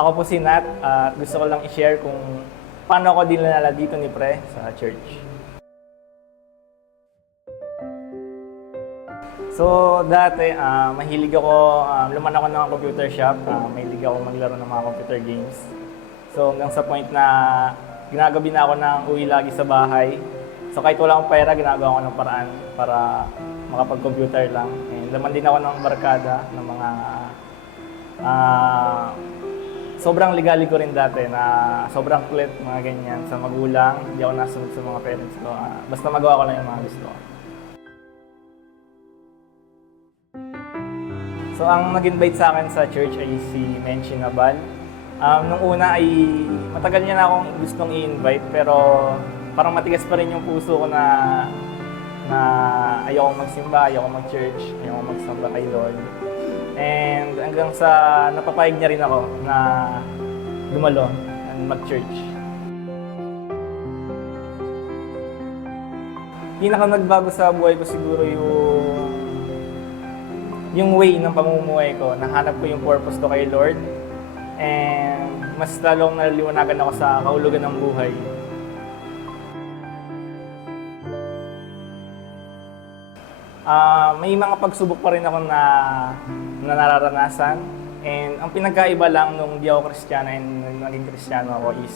Ako po si Nat at gusto ko lang i-share kung paano ako dinala dito ni Pre sa church. So dati, mahilig ako, luman ako ng computer shop, mahilig ako maglaro ng mga computer games. So hanggang sa point na ginagabi na ako ng uwi lagi sa bahay. So kahit wala akong pera, ginagawa ko ng paraan para makapag-computer lang. And laman din ako ng barkada ng mga sobrang ligali ko rin dati na sobrang kulit, mga ganyan, sa magulang. Hindi ako nasunod sa mga parents ko. Basta magawa ko lang yung mga gusto ko. So ang nag-invite sa akin sa church ay si Menchi Nabal. Nung una ay matagal niya na akong gustong i-invite pero parang matigas pa rin yung puso ko na ayoko magsimba, ayoko mag-church, ayoko magsamba kay Lord. And hanggang sa napapayag niya rin ako na dumalo and mag-church. Pinaka nagbago sa buhay ko siguro yung way ng pamumuhay ko. Nahanap ko yung purpose ko kay Lord. And mas lalong naliliwanagan ako sa kahulugan ng buhay. May mga pagsubok pa rin ako na nararanasan. And ang pinagkaiba lang nung di ako Kristiyano and naging Kristiyano ako is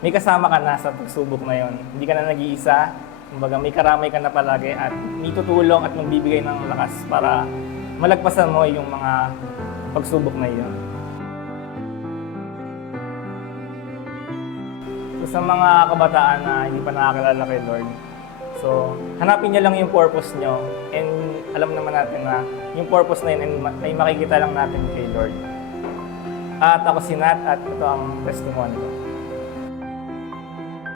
may kasama ka na sa pagsubok na yon. Hindi ka na nag-iisa. Kumbaga may karamay ka na palagi at may tutulong at magbibigay ng lakas para malagpasan mo yung mga pagsubok na iyon. So, sa mga kabataan na hindi pa nakakilala kay Lord, so hanapin niyo lang yung purpose niyo and alam naman natin na yung purpose na yun ay makikita lang natin kay Lord. At ako si Nat at ito ang testimony ko.